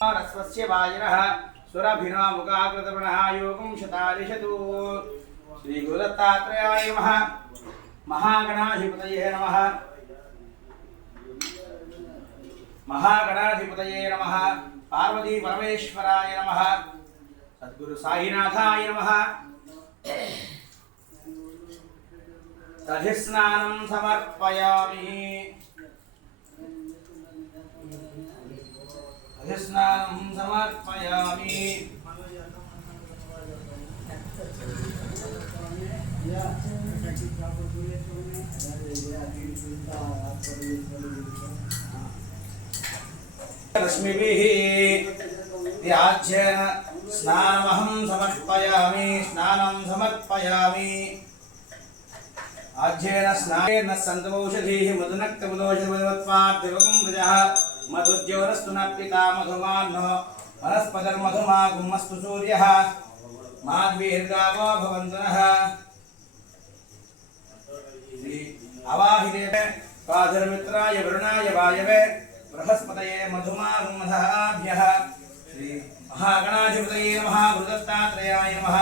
रस्वस्य वाजिनः सुरभिनो मुखाकृतवर्णः योगं शतादिशतु। श्री गुरुदत्तात्रेयाय नमः। महागणाधिपतये नमः। महागणाधिपतये नमः। पार्वती परमेश्वराय नमः। सद्गुरु साईनाथाय नमः। दधिस्नानं समर्पयामि। दधिस्नानं समर्पयामि। रश्मिभिः त्याज्येन स्नानमहं समर्पयामि। स्नानं समर्पयामि। आज्येन स्नानेन सन्तमौषधीः मधुनक्तमुदोषधमत्वाद्दिवकं व्रजः मधुद्योरस्तु न पिता मधुमान्नो वनस्पतिर्मधुमागुमस्तु सूर्यः माद्वीर्गावो भवन्तु नः। अवाहिदेव काधर्मित्राय वरुणाय वायवे बृहस्पतये मधुमागुमधाभ्यः। श्री महागणाधिपतये नमः। गुरुदत्तात्रेयाय नमः।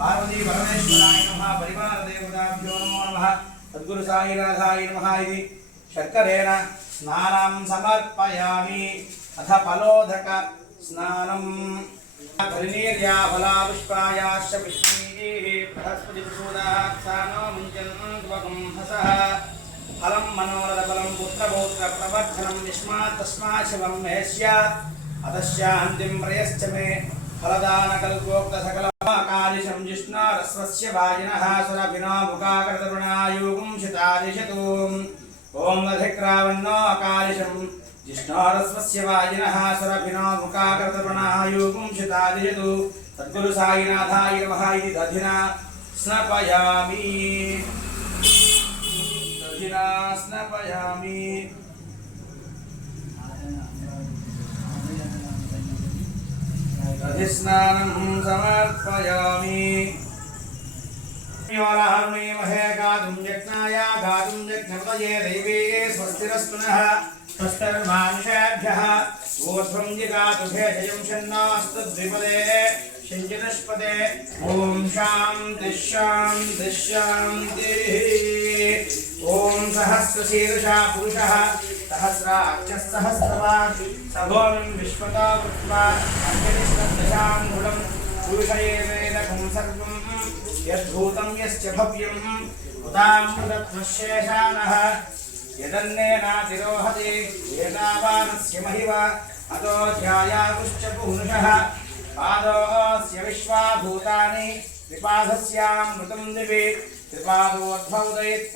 पार्वती परमेश्वराय नमः। परिवारदेवताभ्यो नमो नमः। सद्गुरु साईनाथाय नमः। इति शर्करेण स्नानं समर्पयामि। अथ फलोदक स्नानं फलनीर्याफलापुष्पायाश्च पुष्पैः बृहस्पतिप्रसूदात्सानो मुञ्चन्त्वकं हसः फलं मनोरथफलं पुत्रपौत्रप्रवर्धनं यस्मात् तस्मात् शिवं महेश्य अतस्यान्तिं प्रयश्च मे फलदानकल्पोक्तसकलकारिशं जिष्णुरस्वस्य वाजिनः सुरभिनो मुखाकृतवृणायुगं शितादिशतु। ॐ लधिक्रावण्णो अकारिशं जिष्णुरस्वस्य वाजिनः सुरभिनो मुखाकृतवृणायुगं शितादिशतु। सद्गुरु साईनाथाय नमः। इति दधिना स्नपयामि। दधिना स्नपयामि। दधिस्नानं समर्पयामि। महे गातुं यज्ञाय गातुं यज्ञपतये दैवे स्वस्तिरस्तु नः। स्वस्तिर्मानुषेभ्यः ऊर्ध्वं जिगातु भेषजं षण्णास्तु द्विपदे शिञ्जितष्पदे। ॐ शान्तिः शान्तिः शान्तिः। ॐ सहस्रशीर्षा पुरुषः सहस्राक्षः सहस्रवान् सभोमिं विश्वतो कृत्वा अग्निष्टदशाङ्गुलं पुरुषये वेदकं सर्वं यद्भूतं यश्च भव्यं उदामृतत्वशेषानः यदन्नेनातिरोहति एतावानस्य महिव अतो ध्यायागुश्च पूरुषः पादोऽस्य विश्वाभूतानि त्रिपादस्यामृतं दिवि त्रिपादोद्भवदयेत्